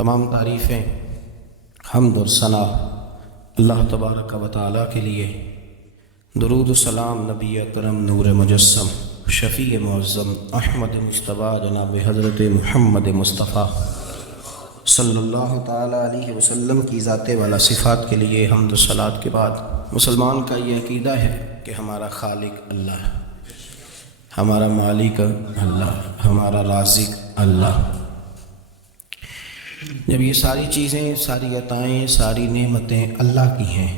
تمام تعریفیں حمد اور ثنا اللہ تبارک و تعالیٰ کے لیے، درود و سلام نبی اکرم نور مجسم شفیع معظم احمد مجتبیٰ جناب حضرت محمد مصطفیٰ صلی اللہ تعالیٰ علیہ وسلم کی ذات والا صفات کے لیے حمد و صلات کے بعد مسلمان کا یہ عقیدہ ہے کہ ہمارا خالق اللہ، ہمارا مالک اللہ، ہمارا رازق اللہ۔ جب یہ ساری چیزیں، ساری عطائیں، ساری نعمتیں اللہ کی ہیں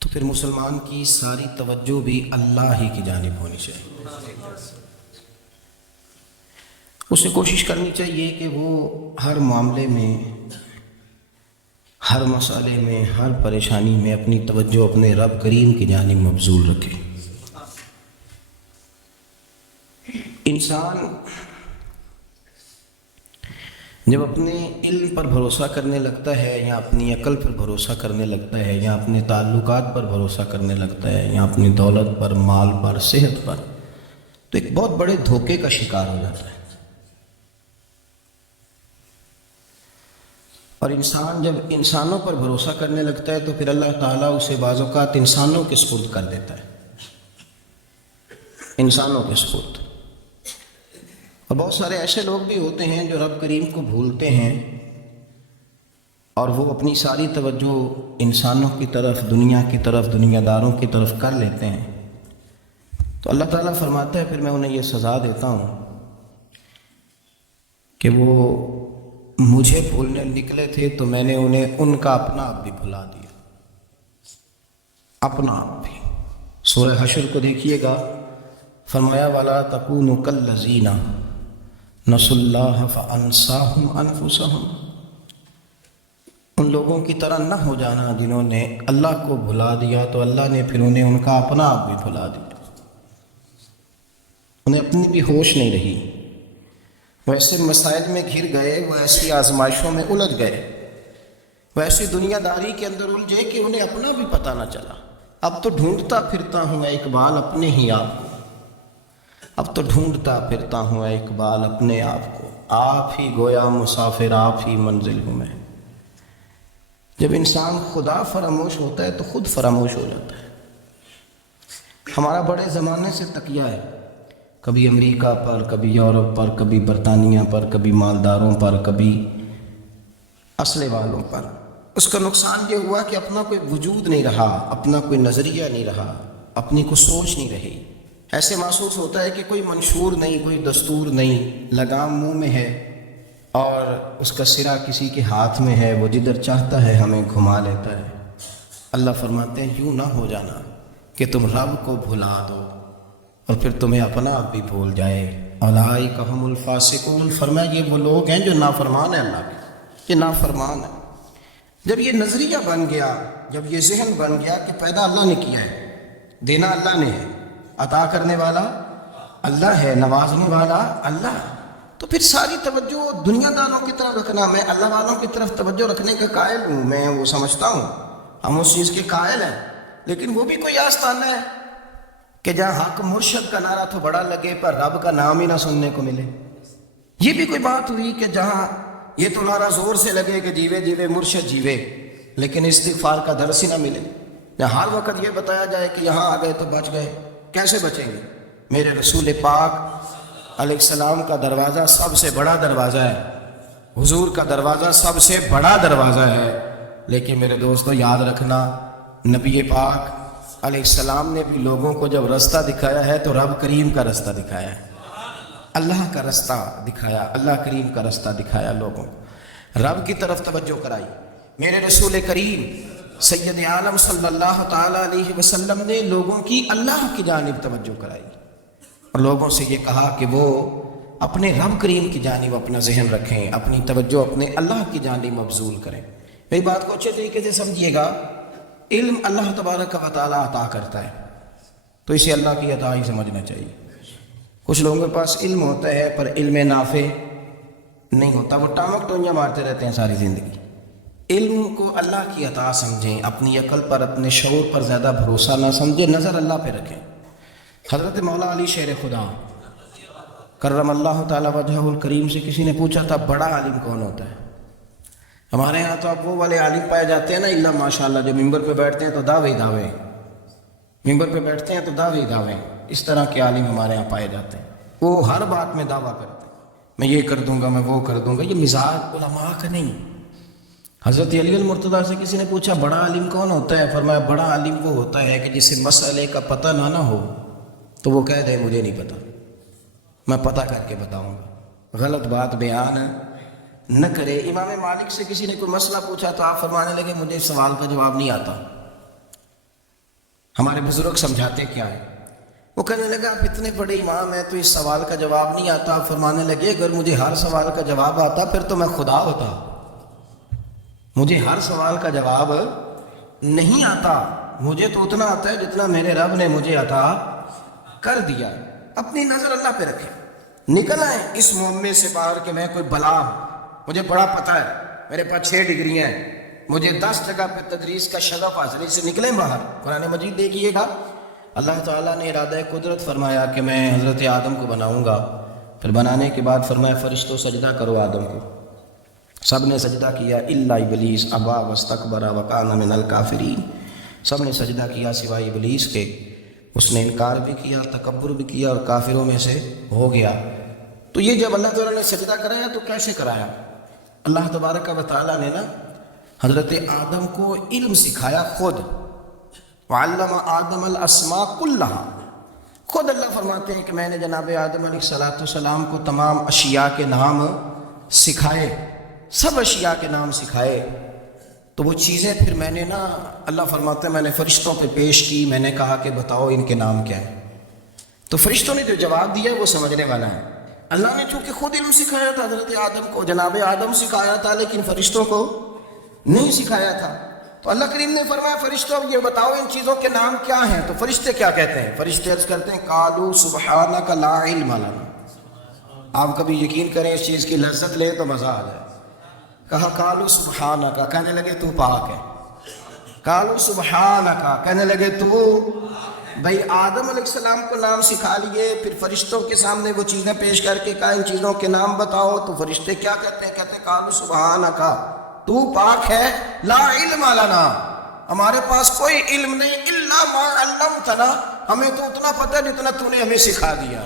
تو پھر مسلمان کی ساری توجہ بھی اللہ ہی کی جانب ہونی چاہیے۔ اسے کوشش کرنی چاہیے کہ وہ ہر معاملے میں، ہر مسئلے میں، ہر پریشانی میں اپنی توجہ اپنے رب کریم کی جانب مبذول رکھے۔ انسان جب اپنے علم پر بھروسہ کرنے لگتا ہے، یا اپنی عقل پر بھروسہ کرنے لگتا ہے، یا اپنے تعلقات پر بھروسہ کرنے لگتا ہے، یا اپنی دولت پر، مال پر، صحت پر، تو ایک بہت بڑے دھوکے کا شکار ہو جاتا ہے۔ اور انسان جب انسانوں پر بھروسہ کرنے لگتا ہے تو پھر اللہ تعالیٰ اسے بعض اوقات انسانوں کے سپرد کر دیتا ہے، انسانوں کے سپرد۔ اور بہت سارے ایسے لوگ بھی ہوتے ہیں جو رب کریم کو بھولتے ہیں اور وہ اپنی ساری توجہ انسانوں کی طرف، دنیا کی طرف، دنیا داروں کی طرف کر لیتے ہیں۔ تو اللہ تعالیٰ فرماتا ہے پھر میں انہیں یہ سزا دیتا ہوں کہ وہ مجھے بھولنے نکلے تھے تو میں نے انہیں ان کا اپنا آپ بھی بھلا دیا، اپنا آپ بھی۔ سورہ حشر کو دیکھیے گا، فرمایا وَلَا تَكُونُوا كَالَّذِينَ نسوا اللہ فانساہم انفسہم، ان لوگوں کی طرح نہ ہو جانا جنہوں نے اللہ کو بھلا دیا تو اللہ نے پھر انہیں ان کا اپنا آپ بھی بھلا دیا، انہیں اپنی بھی ہوش نہیں رہی، وہ ایسے مسائل میں گھر گئے، وہ ایسی آزمائشوں میں الجھ گئے، وہ ایسی دنیا داری کے اندر الجھے کہ انہیں اپنا بھی پتہ نہ چلا۔ اب تو ڈھونڈتا پھرتا ہوں اے اقبال اپنے ہی آپ کو، اب تو ڈھونڈتا پھرتا ہوں اے اقبال اپنے آپ کو، آپ ہی گویا مسافر، آپ ہی منزل ہوں میں۔ جب انسان خدا فراموش ہوتا ہے تو خود فراموش ہو جاتا ہے۔ ہمارا بڑے زمانے سے تکیہ ہے، کبھی امریکہ پر، کبھی یورپ پر، کبھی برطانیہ پر، کبھی مالداروں پر، کبھی اسلحے والوں پر۔ اس کا نقصان یہ ہوا کہ اپنا کوئی وجود نہیں رہا، اپنا کوئی نظریہ نہیں رہا، اپنی کوئی سوچ نہیں رہی۔ ایسے محسوس ہوتا ہے کہ کوئی منشور نہیں، کوئی دستور نہیں، لگام منہ میں ہے اور اس کا سرا کسی کے ہاتھ میں ہے، وہ جدھر چاہتا ہے ہمیں گھما لیتا ہے۔ اللہ فرماتے ہیں یوں نہ ہو جانا کہ تم رب کو بھلا دو اور پھر تمہیں اپنا آپ بھی بھول جائے۔ اولئک ھم الفاسقون، فرمایا یہ وہ لوگ ہیں جو نافرمان ہیں اللہ کے، یہ نافرمان ہیں۔ جب یہ نظریہ بن گیا، جب یہ ذہن بن گیا کہ پیدا اللہ نے کیا ہے، دینا اللہ نے ہے، عطا کرنے والا اللہ ہے، نوازنے والا اللہ، تو پھر ساری توجہ دنیا داروں کی طرف رکھنا، میں اللہ والوں کی طرف توجہ رکھنے کا قائل ہوں، میں وہ سمجھتا ہوں، ہم اس چیز کے قائل ہیں، لیکن وہ بھی کوئی آستانہ ہے کہ جہاں حق مرشد کا نعرہ تو بڑا لگے پر رب کا نام ہی نہ سننے کو ملے۔ یہ بھی کوئی بات ہوئی کہ جہاں یہ تو نعرہ زور سے لگے کہ جیوے جیوے مرشد جیوے، لیکن استغفار کا درس ہی نہ ملے، جہاں ہر وقت یہ بتایا جائے کہ یہاں آ گئے تو بچ گئے۔ کیسے بچیں گے؟ میرے رسول پاک علیہ السلام کا دروازہ سب سے بڑا دروازہ ہے، حضور کا دروازہ سب سے بڑا دروازہ ہے، لیکن میرے دوستو یاد رکھنا، نبی پاک علیہ السلام نے بھی لوگوں کو جب رستہ دکھایا ہے تو رب کریم کا رستہ دکھایا ہے، اللہ کا رستہ دکھایا، اللہ کریم کا رستہ دکھایا، لوگوں کو رب کی طرف توجہ کرائی۔ میرے رسول کریم سید عالم صلی اللہ تعالیٰ علیہ وسلم نے لوگوں کی اللہ کی جانب توجہ کرائی اور لوگوں سے یہ کہا کہ وہ اپنے رب کریم کی جانب اپنا ذہن رکھیں، اپنی توجہ اپنے اللہ کی جانب مبذول کریں۔ میری بات کو اچھے طریقے سے سمجھیے گا، علم اللہ تبارک و تعالیٰ عطا کرتا ہے تو اسے اللہ کی عطا ہی سمجھنا چاہیے۔ کچھ لوگوں کے پاس علم ہوتا ہے پر علم نافع نہیں ہوتا، وہ ٹامک ٹونیاں مارتے رہتے ہیں ساری زندگی۔ علم کو اللہ کی عطا سمجھیں، اپنی عقل پر، اپنے شعور پر زیادہ بھروسہ نہ سمجھیں، نظر اللہ پہ رکھیں۔ حضرت مولا علی شیر خدا کرم اللہ تعالیٰ وجہہ الکریم سے کسی نے پوچھا تھا بڑا عالم کون ہوتا ہے؟ ہمارے ہاں تو اب وہ والے عالم پائے جاتے ہیں نا اللہ ماشاءاللہ، جو ممبر پہ بیٹھتے ہیں تو دعوے دعوے، ممبر پہ بیٹھتے ہیں تو دعوے دعوے، اس طرح کے عالم ہمارے ہاں پائے جاتے ہیں۔ وہ ہر بات میں دعویٰ کرتے ہیں، میں یہ کر دوں گا، میں وہ کر دوں گا۔ یہ مزاج علماء کا نہیں۔ حضرت علی المرتضیٰ سے کسی نے پوچھا بڑا عالم کون ہوتا ہے؟ فرمایا بڑا عالم وہ ہوتا ہے کہ جسے مسئلے کا پتہ نہ ہو تو وہ کہہ دے مجھے نہیں پتہ، میں پتہ کر کے بتاؤں گا، غلط بات بیان نہ کرے۔ امام مالک سے کسی نے کوئی مسئلہ پوچھا تو آپ فرمانے لگے مجھے اس سوال کا جواب نہیں آتا، ہمارے بزرگ سمجھاتے کیا ہے؟ وہ کہنے لگا آپ اتنے بڑے امام ہیں تو اس سوال کا جواب نہیں آتا۔ آپ فرمانے لگے اگر مجھے ہر سوال کا جواب آتا پھر تو میں خدا ہوتا، مجھے ہر سوال کا جواب نہیں آتا، مجھے تو اتنا آتا ہے جتنا میرے رب نے مجھے عطا کر دیا۔ اپنی نظر اللہ پہ رکھیں، نکل آئیں اس معمے سے باہر کہ میں کوئی بلا ہوں، مجھے بڑا پتہ ہے، میرے پاس 6 ڈگریاں ہیں، مجھے 10 جگہ پہ تدریس کا شغف حاصل ہے، سے نکلیں باہر۔ قرآن مجید دیکھیے گا، اللہ تعالیٰ نے ارادہ قدرت فرمایا کہ میں حضرت آدم کو بناؤں گا، پھر بنانے کے بعد فرمایا فرشتوں سجدہ کرو آدم کو، سب نے سجدہ کیا الا ابلیس ابا واستکبر وکان من الکافرین، سب نے سجدہ کیا سوائے ابلیس کے، اس نے انکار بھی کیا، تکبر بھی کیا اور کافروں میں سے ہو گیا۔ تو یہ جب اللہ تعالیٰ نے سجدہ کرایا تو کیسے کرایا؟ اللہ تبارک و تعالیٰ نے نا حضرت آدم کو علم سکھایا خود، وعلم آدم الاسماء کلہا، خود اللہ فرماتے ہیں کہ میں نے جناب آدم علیہ السلام کو تمام اشیاء کے نام سکھائے، سب اشیاء کے نام سکھائے۔ تو وہ چیزیں پھر میں نے نا، اللہ فرماتے ہیں میں نے فرشتوں پہ پیش کی، میں نے کہا کہ بتاؤ ان کے نام کیا ہے، تو فرشتوں نے جو جواب دیا وہ سمجھنے والا ہے۔ اللہ نے چونکہ خود علم سکھایا تھا حضرت آدم کو، جناب آدم سکھایا تھا، لیکن فرشتوں کو نہیں سکھایا تھا۔ تو اللہ کریم نے فرمایا فرشتوں یہ بتاؤ ان چیزوں کے نام کیا ہیں، تو فرشتے کیا کہتے ہیں؟ فرشتے عرض کرتے ہیں قالوا سبحانک لا علم لنا۔ آپ کبھی یقین کریں اس چیز کی لذت لیں تو مزہ آ جائے۔ کہا قالوا سبحانک، کہنے لگے تو پاک ہے، قالوا سبحانک، کہنے لگے تو بھائی آدم علیہ السلام کو نام سکھا لیے، پھر فرشتوں کے سامنے وہ چیزیں پیش کر کے کہا ان چیزوں کے نام بتاؤ، تو فرشتے کیا کہتے ہیں؟ کہتے ہیں قالوا سبحانک، تو پاک ہے، لا علم لنا، ہمارے پاس کوئی علم نہیں، الا ما علمتنا، ہمیں تو اتنا پتہ ہے جتنا تو نے ہمیں سکھا دیا،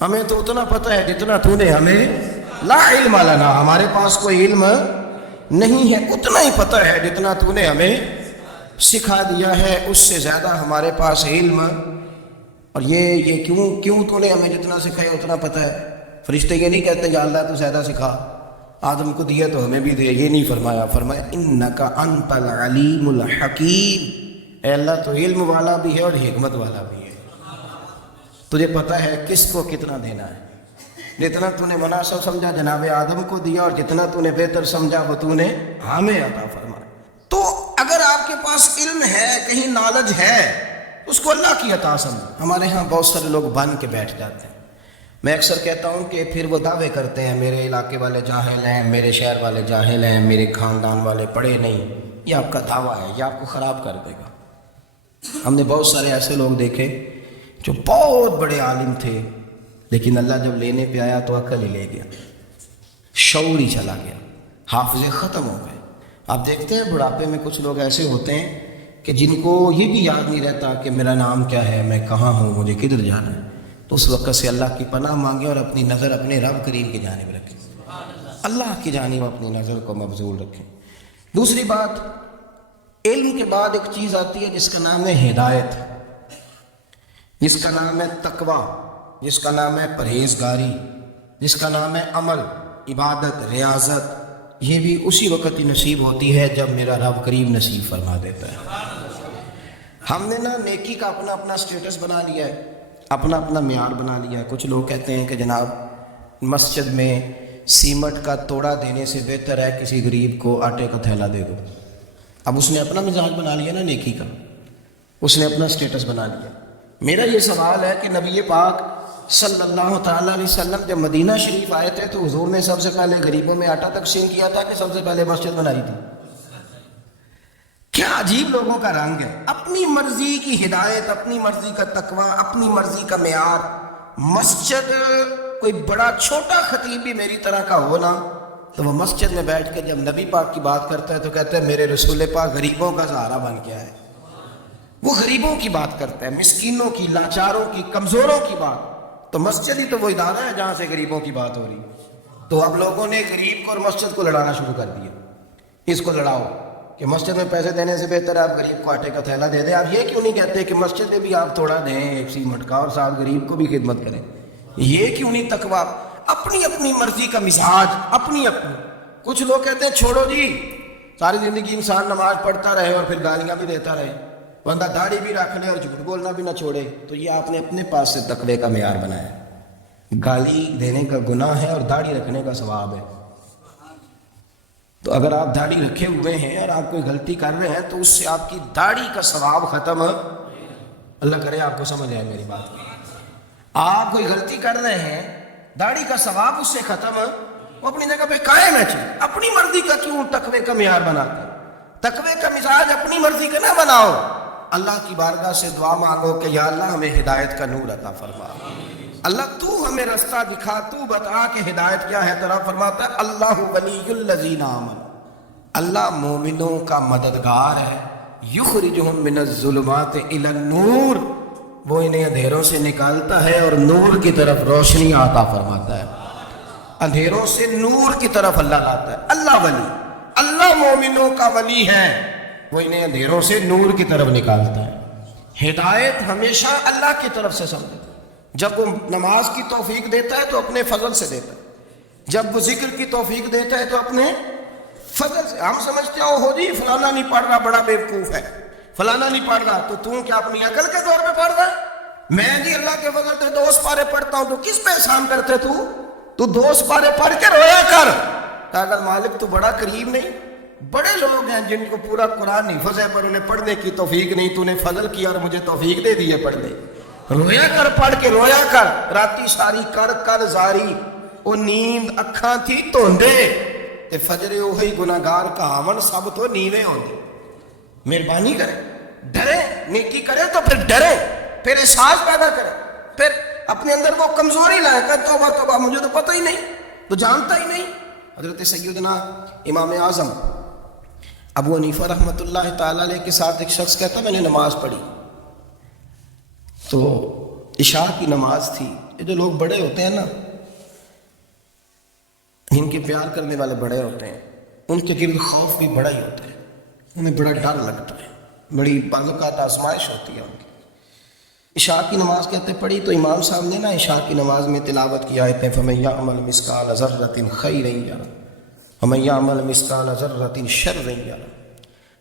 ہمیں تو اتنا پتہ ہے جتنا تو نے ہمیں، لا علم لنا، ہمارے پاس کوئی علم نہیں ہے، اتنا ہی پتہ ہے جتنا تو نے ہمیں سکھا دیا ہے، اس سے زیادہ ہمارے پاس علم۔ اور یہ کیوں تو نے ہمیں جتنا سکھایا اتنا پتہ ہے؟ فرشتے یہ نہیں کہتے یا اللہ تو زیادہ سکھا، آدم کو دیا تو ہمیں بھی دے، یہ نہیں فرمایا، فرمایا انک انت العلیم الحکیم، اے اللہ تو علم والا بھی ہے اور حکمت والا بھی ہے، تجھے پتہ ہے کس کو کتنا دینا ہے، جتنا تو نے مناسب سمجھا جناب آدم کو دیا، اور جتنا تو نے بہتر سمجھا وہ تو نے ہمیں عطا فرمایا۔ تو اگر آپ کے پاس علم ہے، کہیں نالج ہے، اس کو اللہ کی عطا سمجھو۔ ہمارے ہاں بہت سارے لوگ بن کے بیٹھ جاتے ہیں، میں اکثر کہتا ہوں کہ پھر وہ دعوے کرتے ہیں میرے علاقے والے جاہل ہیں، میرے شہر والے جاہل ہیں، میرے خاندان والے پڑھے نہیں، یہ آپ کا دعویٰ ہے، یہ آپ کو خراب کر دے گا۔ ہم نے بہت سارے ایسے لوگ دیکھے جو بہت بڑے عالم تھے، لیکن اللہ جب لینے پہ آیا تو عقل ہی لے گیا، شعور ہی چلا گیا، حافظے ختم ہو گئے۔ آپ دیکھتے ہیں بڑھاپے میں کچھ لوگ ایسے ہوتے ہیں کہ جن کو یہ بھی یاد نہیں رہتا کہ میرا نام کیا ہے، میں کہاں ہوں، مجھے کدھر جانا ہے، تو اس وقت سے اللہ کی پناہ مانگے اور اپنی نظر اپنے رب کریم کی جانب رکھیں، اللہ کی جانب اپنی نظر کو مبذول رکھیں۔ دوسری بات، علم کے بعد ایک چیز آتی ہے جس کا نام ہے ہدایت، جس کا نام ہے تقویٰ، جس کا نام ہے پرہیزگاری، جس کا نام ہے عمل، عبادت، ریاضت۔ یہ بھی اسی وقت ہی نصیب ہوتی ہے جب میرا رب کریم نصیب فرما دیتا ہے۔ ہم نے نا نیکی کا اپنا اپنا سٹیٹس بنا لیا ہے، اپنا اپنا معیار بنا لیا ہے۔ کچھ لوگ کہتے ہیں کہ جناب مسجد میں سیمٹ کا توڑا دینے سے بہتر ہے کسی غریب کو آٹے کا تھیلا دے دو۔ اب اس نے اپنا مزاج بنا لیا نا نیکی کا، اس نے اپنا سٹیٹس بنا لیا۔ میرا یہ سوال ہے کہ نبی پاک صلی اللہ تعالیٰ علیہ وسلم جب مدینہ شریف آئے تھے تو حضور نے سب سے پہلے غریبوں میں آٹا تقسیم کیا تھا کہ سب سے پہلے مسجد بنائی تھی؟ کیا عجیب لوگوں کا رنگ ہے، اپنی مرضی کی ہدایت، اپنی مرضی کا تقویٰ، اپنی مرضی کا معیار۔ مسجد کوئی بڑا چھوٹا خطیب بھی میری طرح کا ہونا تو وہ مسجد میں بیٹھ کے جب نبی پاک کی بات کرتا ہے تو کہتا ہے میرے رسول پاک غریبوں کا سہارا بن کے آئے. وہ غریبوں کی بات کرتا ہے، مسکینوں کی، لاچاروں کی، کمزوروں کی بات. تو مسجد ہی تو وہ ادارہ ہے جہاں سے غریبوں کی بات ہو رہی ہے. تو اب لوگوں نے غریب کو اور مسجد کو لڑانا شروع کر دیا. اس کو لڑاؤ کہ مسجد میں پیسے دینے سے بہتر ہے آپ غریب کو آٹے کا تھیلا دے دیں. آپ یہ کیوں نہیں کہتے کہ مسجد میں بھی آپ تھوڑا دیں ایک سی مٹکا اور ساتھ غریب کو بھی خدمت کریں؟ یہ کیوں نہیں تقویٰ؟ اپنی اپنی مرضی کا مزاج، اپنی اپنی. کچھ لوگ کہتے ہیں چھوڑو جی، ساری زندگی انسان نماز پڑھتا رہے اور پھر گالیاں بھی دیتا رہے، بندہ داڑھی بھی رکھ لے اور جھوٹ بولنا بھی نہ چھوڑے. تو یہ آپ نے اپنے پاس سے تقوی کا معیار بنایا. گالی دینے کا گناہ ہے اور داڑھی رکھنے کا ثواب ہے. تو اگر آپ داڑھی رکھے ہوئے ہیں اور آپ کوئی غلطی کر رہے ہیں تو اس سے آپ کی داڑھی کا ثواب ختم. اللہ کرے آپ کو سمجھ آئے میری بات. آپ کوئی غلطی کر رہے ہیں، داڑھی کا ثواب اس سے ختم، وہ اپنی جگہ پہ قائم ہے. اپنی مرضی کا کیوں تقوی کا معیار بناتے؟ تقوی کا مزاج اپنی مرضی کا نہ بناؤ. اللہ کی بارگاہ سے دعا مانگو کہ یا اللہ ہمیں ہدایت کا نور عطا فرما. اللہ تو ہمیں رستہ دکھا، تو بتا کہ ہدایت کیا ہے. ترا فرماتا ہے اللہ ولی الذین آمنوا، اللہ مومنوں کا مددگار ہے. یخرجہم من الظلمات الی النور، وہ انہیں اندھیروں سے نکالتا ہے اور نور کی طرف روشنی عطا فرماتا ہے. اندھیروں سے نور کی طرف اللہ لاتا ہے. اللہ ولی، اللہ مومنوں کا ولی ہے، وہ انہیں اندھیروں سے نور کی طرف نکالتا ہے. ہدایت ہمیشہ اللہ کی طرف سے سمجھو. جب وہ نماز کی توفیق دیتا ہے تو اپنے فضل سے دیتا ہے، جب وہ ذکر کی توفیق دیتا ہے تو اپنے فضل سے. ہم سمجھتے ہو جی فلانا نہیں پڑھ رہا بڑا بیوقوف ہے، فلانا نہیں پڑھ رہا، تو کیا اپنی عقل کے طور پہ پڑھ رہا ہے؟ میں جی اللہ کے فضل سے 2 پارے پڑھتا ہوں، تو کس پہ احسان کرتے تو 2 پارے پڑھ کے رویا کر. اگر مالک تو بڑا قریب نہیں. بڑے لوگ ہیں جن کو پورا قرآن نہیں حفظ ہے پر انہیں پڑھنے کی توفیق نہیں. تو نے فضل کیا اور مجھے توفیق دے دی ہے پڑھنے. رویا کر، پڑھ کے رویا کر. راتی ساری کر زاری، وہ نیند اکھاں تھی توندے تے فجرے وہی گناہگار کہاون سب تو نیوے ہوندے. مہربانی کرے، ڈرے، نیکی کرے تو پھر ڈرے، پھر احساس پیدا کرے، پھر اپنے اندر وہ کمزوری لائے کہ توبہ توبہ مجھے تو پتہ ہی نہیں، تو جانتا ہی نہیں. حضرت سیدنا امام اعظم ابو حنیفہ رحمۃ اللہ تعالی علیہ کے ساتھ ایک شخص کہتا میں نے نماز پڑھی تو عشاء کی نماز تھی. یہ جو لوگ بڑے ہوتے ہیں نا، جن کے پیار کرنے والے بڑے ہوتے ہیں، ان کے گرد خوف بھی بڑا ہی ہوتا ہے، انہیں بڑا ڈر لگتا ہے، بڑی بعض اوقات آزمائش ہوتی ہے ان کی. عشاء کی نماز کہتے پڑھی تو امام صاحب نے نا عشاء کی نماز میں تلاوت کی آیتیں فَمَن يَعْمَلْ مِثْقَالَ ذَرَّةٍ خَيْرًا يَرَهُ وَمَن يَعْمَلْ مِثْقَالَ ذَرَّةٍ شَرًّا يَرَهُ.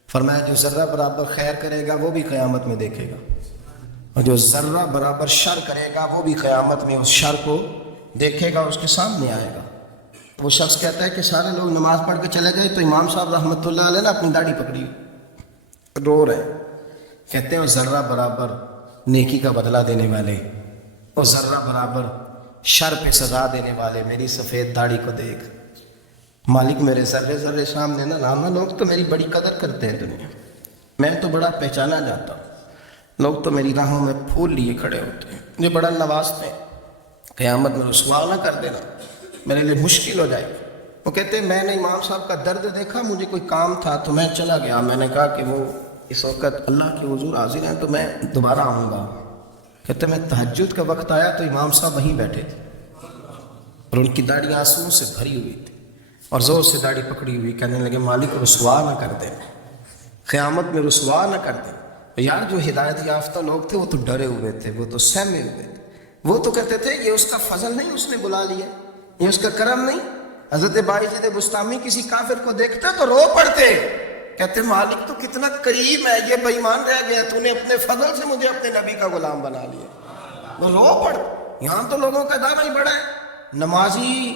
فرمایا جو ذرہ برابر خیر کرے گا وہ بھی قیامت میں دیکھے گا، اور جو ذرہ برابر شر کرے گا وہ بھی قیامت میں اس شر کو دیکھے گا، اس کے سامنے آئے گا. وہ شخص کہتا ہے کہ سارے لوگ نماز پڑھ کے چلے گئے تو امام صاحب رحمۃ اللہ علیہ نے اپنی داڑھی پکڑی، رو رہے. کہتے ہیں وہ ذرہ برابر نیکی کا بدلہ دینے والے، وہ ذرہ برابر شر پہ سزا دینے والے، میری سفید داڑھی کو دیکھ مالک، میرے ذرے ذرے سامنے نہ لانا. لوگ تو میری بڑی قدر کرتے ہیں دنیا میں، تو بڑا پہچانا جاتا ہوں، لوگ تو میری راہوں میں پھول لیے کھڑے ہوتے ہیں، مجھے بڑا نوازتے ہیں. قیامت میں رسوا نہ کر دینا، میرے لیے مشکل ہو جائے. وہ کہتے ہیں میں نے امام صاحب کا درد دیکھا، مجھے کوئی کام تھا تو میں چلا گیا. میں نے کہا کہ وہ اس وقت اللہ کے حضور حاضر ہیں تو میں دوبارہ آؤں گا. کہتے میں تہجد کا وقت آیا تو امام صاحب وہیں بیٹھے تھے اور ان کی داڑھی آنسوؤں سے بھری ہوئی تھی اور زور سے داڑھی پکڑی ہوئی. کہنے لگے مالک رسوا نہ کر دیں، قیامت میں رسوا نہ کر دیں. یار جو ہدایت یافتہ لوگ تھے وہ تو ڈرے ہوئے تھے، وہ تو سہمے ہوئے تھے، وہ تو کہتے تھے یہ اس کا فضل نہیں، اس نے بلا لیا، یہ اس کا کرم نہیں. حضرت باعث بستامی کسی کافر کو دیکھتا تو رو پڑتے، کہتے مالک تو کتنا کریم ہے، یہ بے ایمان رہ گیا، تو نے اپنے فضل سے مجھے اپنے نبی کا غلام بنا لیا. وہ رو پڑ. یہاں تو لوگوں کا دعویٰ ہی بڑا ہے. نمازی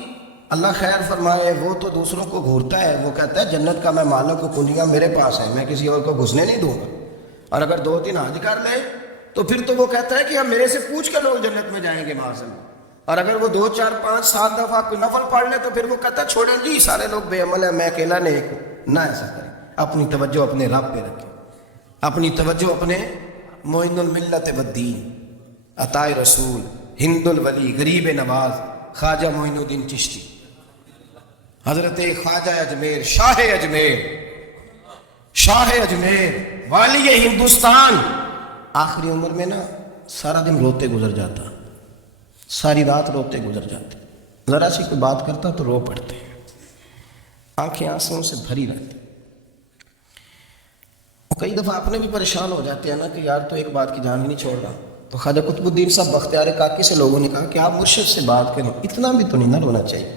اللہ خیر فرمائے وہ تو دوسروں کو گھورتا ہے، وہ کہتا ہے جنت کا میں مالک کو کنجیاں میرے پاس ہیں، میں کسی اور کو گھسنے نہیں دوں گا. اور اگر 2-3 حج کر لے تو پھر تو وہ کہتا ہے کہ ہم میرے سے پوچھ کے لوگ جنت میں جائیں گے معاذ اللہ. اور اگر وہ 2 4 5 7 دفعہ کوئی نفل پڑھ لے تو پھر وہ کہتا ہے چھوڑیں جی سارے لوگ بے عمل ہیں، میں اکیلا نیک ہوں. نہ ایسا کریں، اپنی توجہ اپنے رب پہ رکھیں، اپنی توجہ اپنے معین الملت والدین، عطا رسول، ہند الولی، غریب نواز، خواجہ معین الدین چشتی. حضرت خواجہ اجمیر، شاہ اجمیر، والی ہندوستان، آخری عمر میں نا سارا دن روتے گزر جاتا، ساری رات روتے گزر جاتے، ذرا سی کوئی بات کرتا تو رو پڑتے، آنکھیں آنسوں سے بھری رہتی۔ کئی دفعہ اپنے بھی پریشان ہو جاتے ہیں نا کہ یار تو ایک بات کی جان ہی نہیں چھوڑ رہا۔ تو خواجہ قطب الدین صاحب بختیار کاکی سے لوگوں نے کہا کہ آپ مرشد سے بات کریں، اتنا بھی تو نہیں نہ رونا چاہیے،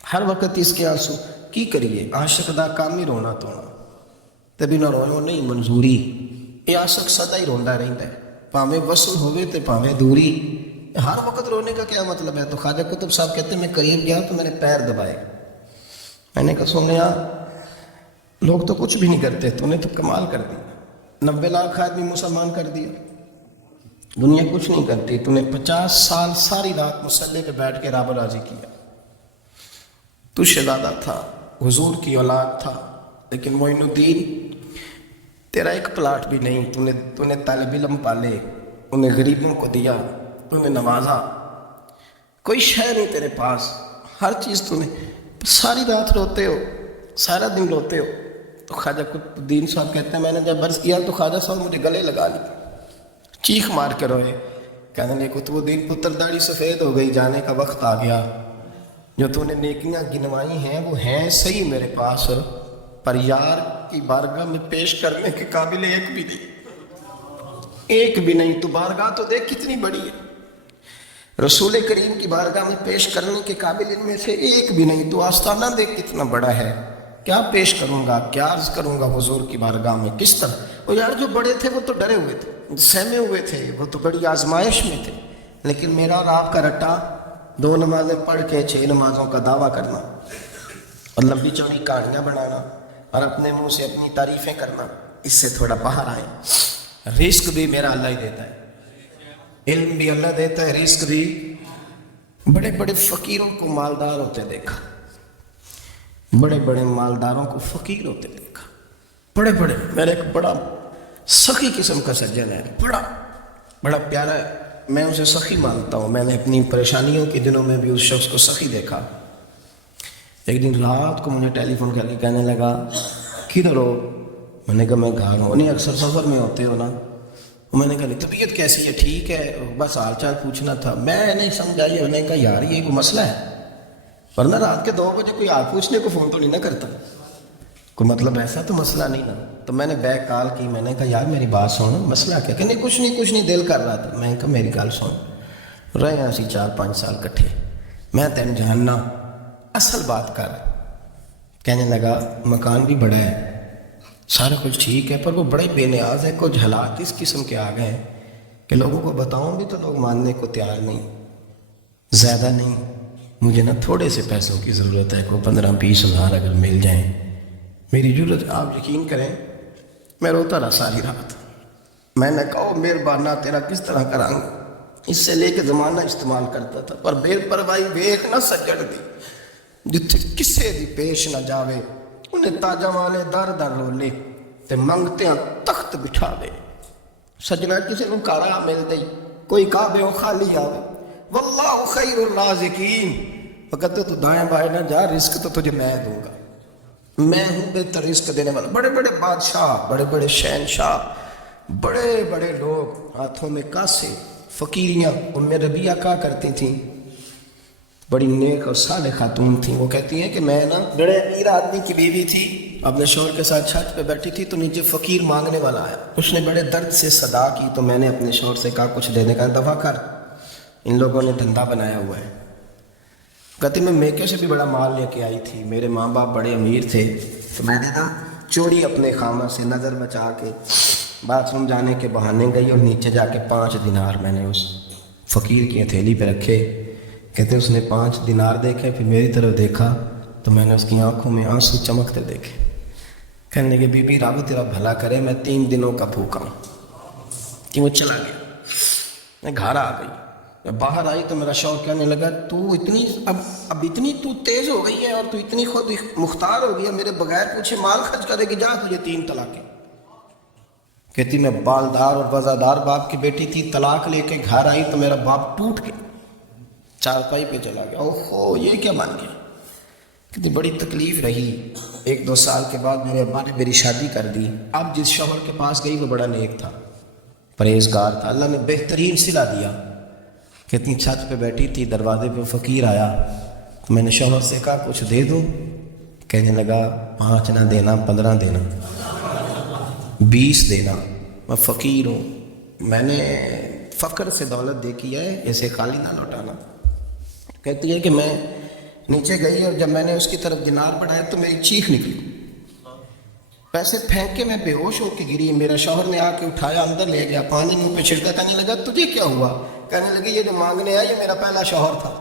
ہر وقت اس کے آنسو کی کریے، عاشق دا کام ہی رونا تونا تبھی نہ رونا نہیں منظوری، یہ عاشق سدا ہی روندا رہتا ہے، پاویں وصل ہوئے تے پاویں دوری، ہر وقت رونے کا کیا مطلب ہے؟ تو خواجہ قطب صاحب کہتے ہیں میں قریب گیا تو میں نے پیر دبائے، میں نے کہا سونیا لوگ تو کچھ بھی نہیں کرتے، تو نے تو کمال کر دیا، 90 لاکھ آدمی مسلمان کر دیا، دنیا کچھ نہیں کرتی، تو نے 50 سال ساری رات مصلی پہ بیٹھ کے رب راضی کیا، تو شہزادہ تھا، حضور کی اولاد تھا، لیکن معین الدین تیرا ایک پلاٹ بھی نہیں، تو نے طالب علم پالے، انہیں غریبوں کو دیا، تو نے نوازا، کوئی شے نہیں تیرے پاس، ہر چیز تو نے، ساری رات روتے ہو، سارا دن روتے ہو۔ تو خواجہ قطب الدین صاحب کہتے ہیں میں نے جب عرض کیا تو خواجہ صاحب مجھے گلے لگا لی، چیخ مار کے روئے، کہنے لگے قطب الدین پتر داڑھی سفید ہو گئی، جانے کا وقت آ گیا، جو تو نے نیکیاں گنوائی ہیں وہ ہیں صحیح میرے پاس، پر یار کی بارگاہ میں پیش کرنے کے قابل ایک بھی نہیں، تو بارگاہ تو دیکھ کتنی بڑی ہے، رسول کریم کی بارگاہ میں پیش کرنے کے قابل ان میں سے ایک بھی نہیں، تو آستانہ دیکھ کتنا بڑا ہے، کیا پیش کروں گا، کیا عرض کروں گا حضور کی بارگاہ میں، کس طرح؟ وہ یار جو بڑے تھے وہ تو ڈرے ہوئے تھے، سہمے ہوئے تھے، وہ تو بڑی آزمائش میں تھے، لیکن میرا اور آپ کا رٹا 2 نمازیں پڑھ کے 6 نمازوں کا دعویٰ کرنا اور لمبی چوڑی کہانیاں بنانا اور اپنے منہ سے اپنی تعریفیں کرنا، اس سے تھوڑا باہر آئے۔ رزق بھی میرا اللہ ہی دیتا ہے، علم بھی اللہ دیتا ہے، رزق بھی۔ بڑے بڑے فقیروں کو مالدار ہوتے دیکھا، بڑے بڑے مالداروں کو فقیر ہوتے دیکھا، بڑے بڑے، میرا ایک بڑا سخی قسم کا سجن ہے، بڑا پیارا ہے، میں اسے سخی مانتا ہوں، میں نے اپنی پریشانیوں کے دنوں میں بھی اس شخص کو سخی دیکھا۔ ایک دن رات کو مجھے ٹیلی فون کر کے کہنے لگا کدھر ہو؟ میں نے کہا میں گھر ہوں، نہیں اکثر سفر میں ہوتے ہو نا؟ میں نے کہا طبیعت کیسی ہے؟ ٹھیک ہے، بس حال چال پوچھنا تھا۔ میں نہیں سمجھائی، میں نے کہا یار یہ کوئی مسئلہ ہے، ورنہ رات کے 2 بجے کوئی حال پوچھنے کو فون تو نہیں نہ کرتا، کوئی مطلب ایسا تو مسئلہ نہیں نا؟ تو میں نے بیک کال کی، میں نے کہا یار میری بات سن، مسئلہ کیا؟ کہ نہیں کچھ نہیں دل کر رہا تھا۔ میں نے کہا میری گل سن، رہے ہیں اسی 4-5 سال کٹھے، میں تین جاننا، اصل بات کر۔ کہنے لگا مکان بھی بڑا ہے، سارا کچھ ٹھیک ہے، پر وہ بڑے بے نیاز ہے، کچھ حالات اس قسم کے آ گئے ہیں کہ لوگوں کو بتاؤں بھی تو لوگ ماننے کو تیار نہیں، زیادہ نہیں، مجھے نا تھوڑے سے پیسوں کی ضرورت ہے، کوئی 15-20 ہزار اگر مل جائیں میری ضرورت۔ آپ یقین کریں میں روتا رہا ساری رات، میں نے کہا مہربانہ تیرا کس طرح کراں گا، اس سے لے کے زمانہ استعمال کرتا تھا، پر بے پرواہی ویکھ نہ سجڑ دی، جتھے کسے دی پیش نہ جاوے، انہیں تاجاں والے در رولے تے منگتیاں تخت بٹھا دے، سجنا کسی نوں کارا مل دئی، کوئی کعبے ہو خالی آوے، واللہ خیر الرازقین، وقت تو دائیں بائیں نہ جا، رزق تو تجھے میں دوں گا، میں ہوں بہتر رزق دینے والا۔ بڑے بڑے بادشاہ، بڑے بڑے شہنشاہ، بڑے بڑے لوگ، ہاتھوں میں کاسے، فقیریاں، ام ربیہ کہا کرتی تھیں، بڑی نیک اور صالح خاتون تھیں، وہ کہتی ہیں کہ میں نا بڑے امیر آدمی کی بیوی تھی، اپنے شوہر کے ساتھ چھت پہ بیٹھی تھی تو نیچے فقیر مانگنے والا آیا، اس نے بڑے درد سے صدا کی تو میں نے اپنے شوہر سے کہا کچھ دینے کا دفع کر، ان لوگوں نے دھندا بنایا ہوا ہے۔ کہتی میں میکے سے بھی بڑا مال لے کے آئی تھی، میرے ماں باپ بڑے امیر تھے، تو میں نے نا چوری اپنے خامہ سے نظر بچا کے باتھ روم جانے کے بہانے گئی اور نیچے جا کے 5 دینار میں نے اس فقیر کی ہتھیلی پہ رکھے۔ کہتے اس نے 5 دینار دیکھے، پھر میری طرف دیکھا تو میں نے اس کی آنکھوں میں آنسو چمکتے دیکھے، کہنے لگے بی بی رب تیرا بھلا کرے، میں 3 دنوں کا بھوکا ہوں، کہ وہ چلا گیا۔ میں گھر آ گئی، جب باہر آئی تو میرا شوہر کہنے لگا تو اتنی اب اتنی تو تیز ہو گئی ہے اور تو اتنی خود مختار ہو گئی، میرے بغیر پوچھے مال خرچ کرے گی، جا تجھے 3 طلاقیں۔ کہتی میں بالدار اور وزادار باپ کی بیٹی تھی، طلاق لے کے گھر آئی تو میرا باپ ٹوٹ گیا، چارپائی پہ چلا گیا، اوہو یہ کیا بن گیا، کتنی بڑی تکلیف رہی. 1-2 سال کے بعد میرے ابا نے میری شادی کر دی. اب جس شوہر کے پاس گئی وہ بڑا نیک تھا, پرہیزگار تھا. اللہ نے بہترین صلہ دیا. کتنی چھت پہ بیٹھی تھی, دروازے پہ فقیر آیا. میں نے شوہر سے کہا کچھ دے دوں. کہنے لگا 5 نہ دینا, 15 دینا, 20 دینا, میں فقیر ہوں, میں نے فقر سے دولت دیکھی ہے, ایسے خالی نہ لوٹانا. کہتی ہے کہ میں نیچے گئی اور جب میں نے اس کی طرف دینار بڑھایا تو میری چیخ نکلی, پیسے پھینک کے میں بے ہوش ہو کے گری. میرا شوہر نے آ کے اٹھایا, اندر لے گیا, پانی منہ پہ چھڑکا. کہنے لگا تجھے کیا ہوا؟ کہنے لگی یہ جو مانگنے آیا یہ میرا پہلا شوہر تھا.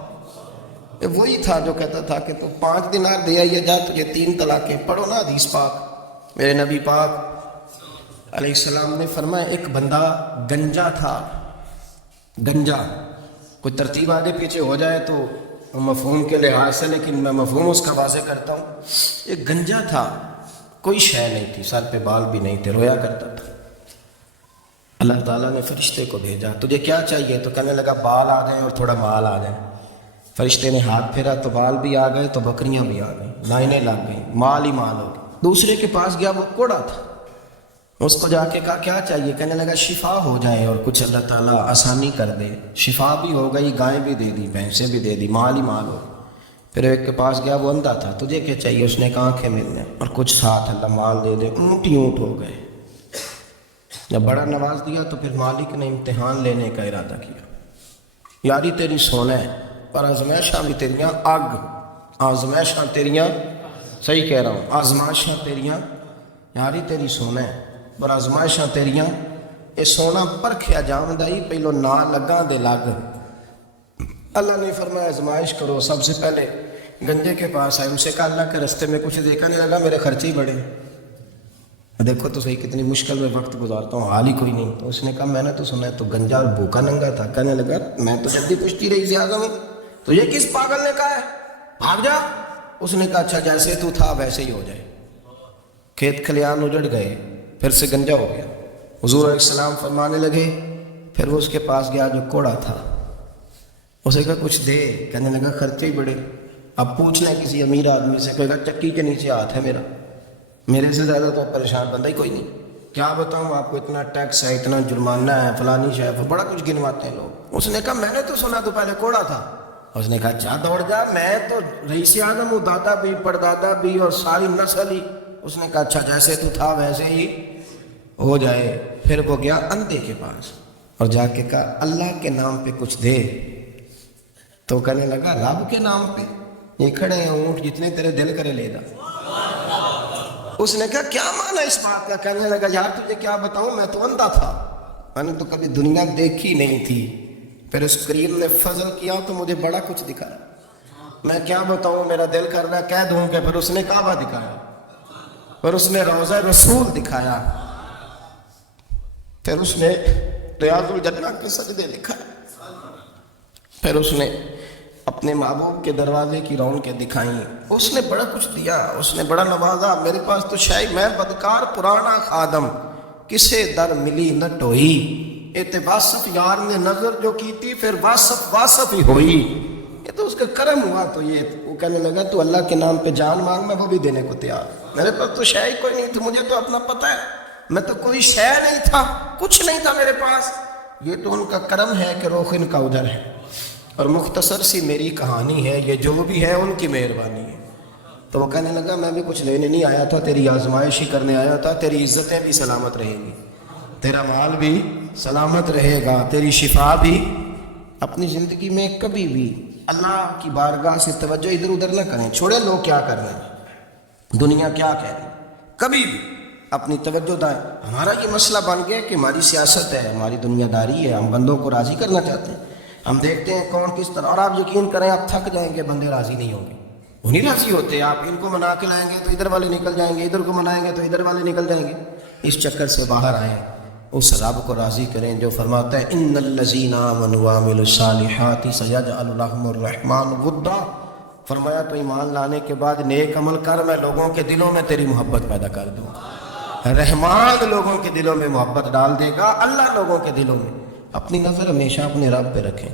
وہی تھا جو کہتا تھا کہ تو 5 دینار دے آئیے, جا تجھے 3 طلاقیں. پڑھو نا حدیث پاک. میرے نبی پاک علیہ السلام نے فرمایا ایک بندہ گنجا تھا. گنجا, کوئی ترتیب آگے پیچھے ہو جائے تو مفہوم کے لحاظ سے, لیکن میں مفہوم اس کا واضح کرتا ہوں. ایک گنجا تھا, کوئی شے نہیں تھی, سر پہ بال بھی نہیں تھے, رویا کرتا تھا. اللہ تعالیٰ نے فرشتے کو بھیجا, تجھے کیا چاہیے؟ تو کہنے لگا بال آ گئے اور تھوڑا مال آ جائے. فرشتے نے ہاتھ پھیرا تو بال بھی آ گئے تو بکریاں بھی آ گئیں, لائنیں لگ گئیں, مال ہی مال ہو گیا. دوسرے کے پاس گیا, وہ کوڑا تھا. اس کو جا کے کہا کیا چاہیے؟ کہنے لگا شفا ہو جائے اور کچھ اللہ تعالیٰ آسانی کر دے. شفا بھی ہو گئی, گائے بھی دے دی, بھینسیں بھی دے دی, مال ہی مال ہو. پھر ایک کے پاس گیا, وہ اندھا تھا. تجھے کیا چاہیے؟ اس نے کہا آنکھیں ملنے اور کچھ ساتھ اللہ مال دے دے. اونٹ ہی اونٹ ہو گئے. جب بڑا نواز دیا تو پھر مالک نے امتحان لینے کا ارادہ کیا. یاری تیری سونا ہے پر آزمائشاں بھی تیریاں آگ. آزمائشاں تیریاں, صحیح کہہ رہا ہوں, آزمائشاں تیریاں. یاری تیری سونا ہے پر آزمائشاں تیریاں. یہ سونا پرکھیا جامدائی, پہلو نا لگاں دے لگ. اللہ نے فرمایا آزمائش کرو. سب سے پہلے گنجے کے پاس آئے, ان سے کہا اللہ کے رستے میں کچھ دیکھا نہیں لگا, میرے خرچے ہی بڑے. دیکھو تو صحیح کتنی مشکل میں وقت گزارتا ہوں, حال ہی کوئی نہیں. تو اس نے کہا میں نے تو سنا ہے تو گنجا اور بھوکا ننگا تھا. کہنے لگا میں تو جلدی پوچھتی رہی زیادہ میں, تو یہ کس پاگل نے کہا ہے بھاگ جا. اس نے کہا اچھا جیسے تو تھا ویسے ہی ہو جائے. کھیت کھلیان اجڑ گئے, پھر سے گنجا ہو گیا. حضور علیہ السلام فرمانے لگے. پھر وہ اس کے پاس گیا جو کوڑا تھا, اسے کہا کچھ دے. کہنے لگا خرچے ہی بڑے. اب پوچھ لیں کسی امیر آدمی سے, کہے گا چکی کے نیچے ہاتھ ہے میرا, میرے سے زیادہ تو پریشان بندہ ہی کوئی نہیں. کیا بتاؤں آپ کو, اتنا ٹیکس ہے, اتنا جرمانہ ہے, فلانی شے, بڑا کچھ گنواتے ہیں لوگ. اس نے کہا میں نے تو سنا تو پہلے کوڑا تھا. اس نے کہا جا دوڑ جا, میں تو رئیس اعظم ہوں, دادا بھی پردادا بھی اور ساری نسل ہی. اس نے کہا اچھا جیسے تو تھا ویسے ہی ہو جائے. پھر وہ گیا اندھے کے پاس اور جا کے کہا اللہ کے نام پہ کچھ دے. تو کہنے لگا رب کے نام پہ؟ یہ کھڑے ہیں اونٹ جتنے تیرے دل کرے لے جا. اس نے کہا کیا معنی اس بات کا؟ کہنے لگا یار تجھے کیا بتاؤں, میں تو اندھا تھا, میں نے تو کبھی دنیا دیکھی نہیں تھی. پھر اس کریم نے فضل کیا تو مجھے بڑا کچھ دکھایا. میں کیا بتاؤں, میرا دل کر رہا ہے کہہ دوں کہ. پھر اس نے کعبہ دکھایا, پھر اس نے روضہ رسول دکھایا, پھر اس نے ریاض الجنہ کے سجدے دکھائے, پھر اس نے اپنے محبوب کے دروازے کی رونقیں دکھائیں. اس نے بڑا کچھ دیا, اس نے بڑا نوازا. میرے پاس تو شاید میں بدکار پرانا خادم, کسے در ملی نہ ٹوئی. واصف یار نے نظر جو کی تھی پھر واصف ہی ہوئی. یہ تو اس کا کرم ہوا. تو یہ وہ کہنے لگا تو اللہ کے نام پہ جان مانگ, میں وہ بھی دینے کو تیار. میرے پاس تو شے کوئی نہیں تھی, مجھے تو اپنا پتہ ہے, میں تو کوئی شے نہیں تھا, کچھ نہیں تھا میرے پاس. یہ تو ان کا کرم ہے کہ رخ ان کا ادھر ہے. اور مختصر سی میری کہانی ہے, یہ جو بھی ہے ان کی مہربانی ہے. تو وہ کہنے لگا میں بھی کچھ لینے نہیں آیا تھا, تیری آزمائش ہی کرنے آیا تھا. تیری عزتیں بھی سلامت رہیں گی, تیرا مال بھی سلامت رہے گا, تیری شفا بھی. اپنی زندگی میں کبھی بھی اللہ کی بارگاہ سے توجہ ادھر ادھر نہ کریں. چھوڑے لوگ کیا کر رہے ہیں, دنیا کیا کہہ رہی ہے, کبھی بھی اپنی توجہ دائیں. ہمارا یہ مسئلہ بن گیا کہ ہماری سیاست ہے, ہماری دنیا داری ہے, ہم بندوں کو راضی کرنا چاہتے ہیں. ہم دیکھتے ہیں کون کس طرح, اور آپ یقین کریں آپ تھک جائیں گے, بندے راضی نہیں ہوں گے, وہ نہیں راضی ہوتے. آپ ان کو منا کے لائیں گے تو ادھر والے نکل جائیں گے, ادھر کو منائیں گے تو ادھر والے نکل جائیں گے. اس چکر سے باہر آئیں, اس رب کو راضی کریں جو فرماتا ہے ان الذین آمنوا وعملوا الصالحات سیجعل لهم الرحمن ودا. فرمایا تو ایمان لانے کے بعد نیک عمل کر, میں لوگوں کے دلوں میں تیری محبت پیدا کر دوں. رحمان لوگوں کے دلوں میں محبت ڈال دے گا, اللہ لوگوں کے دلوں میں. اپنی نظر ہمیشہ اپنے رب پہ رکھیں.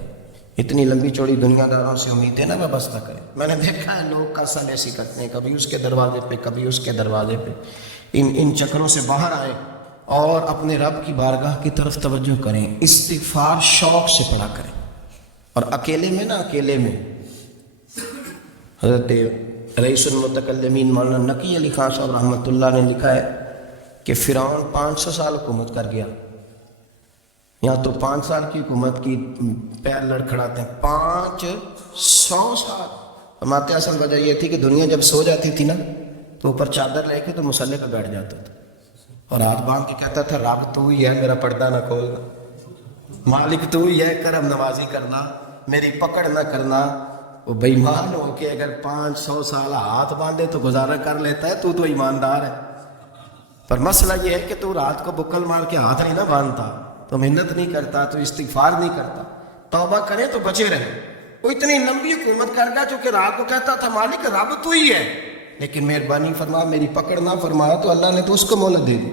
اتنی لمبی چوڑی دنیا داروں سے امیدیں نہ وابستہ کریں. میں نے دیکھا ہے لوگ کا سب ایسی کرتے ہیں، کبھی اس کے دروازے پہ کبھی اس کے دروازے پہ. ان چکروں سے باہر آئیں اور اپنے رب کی بارگاہ کی طرف توجہ کریں. استغفار شوق سے پڑھا کریں. اور اکیلے میں نا، اکیلے میں حضرت رئیس المتکلمین مولانا نقی علی خان صاحب رحمۃ اللہ نے لکھا ہے کہ فرعون 500 سال حکومت کر گیا. یہاں تو 5 سال کی حکومت کی پیر لڑکھڑاتے ہیں. 500 سال. فرماتے اصل وجہ یہ تھی کہ دنیا جب سو جاتی تھی نا تو اوپر چادر لے کے تو مصلے پہ بیٹھ جاتا تھا اور ہاتھ باندھ کے کہتا تھا رب تو ہی ہے، میرا پردہ نہ کھولنا، مالک تو ہی ہے، کرم نوازی کرنا، میری پکڑ نہ کرنا. وہ بے ایمان ہو کے اگر 500 سال ہاتھ باندھے تو گزارا کر لیتا ہے، تو ایماندار ہے. پر مسئلہ یہ ہے کہ تو رات کو بکل مار کے ہاتھ نہیں نہ باندھتا، تو محنت نہیں کرتا، تو استغفار نہیں کرتا. توبہ کرے تو بچے رہے. وہ اتنی لمبی حکومت کر گیا جو کہ رات کو کہتا تھا مالک رب تو ہی ہے، لیکن مہربانی فرما، میری پکڑ نہ فرمایا تو اللہ نے تو اس کو مہلت دے دی.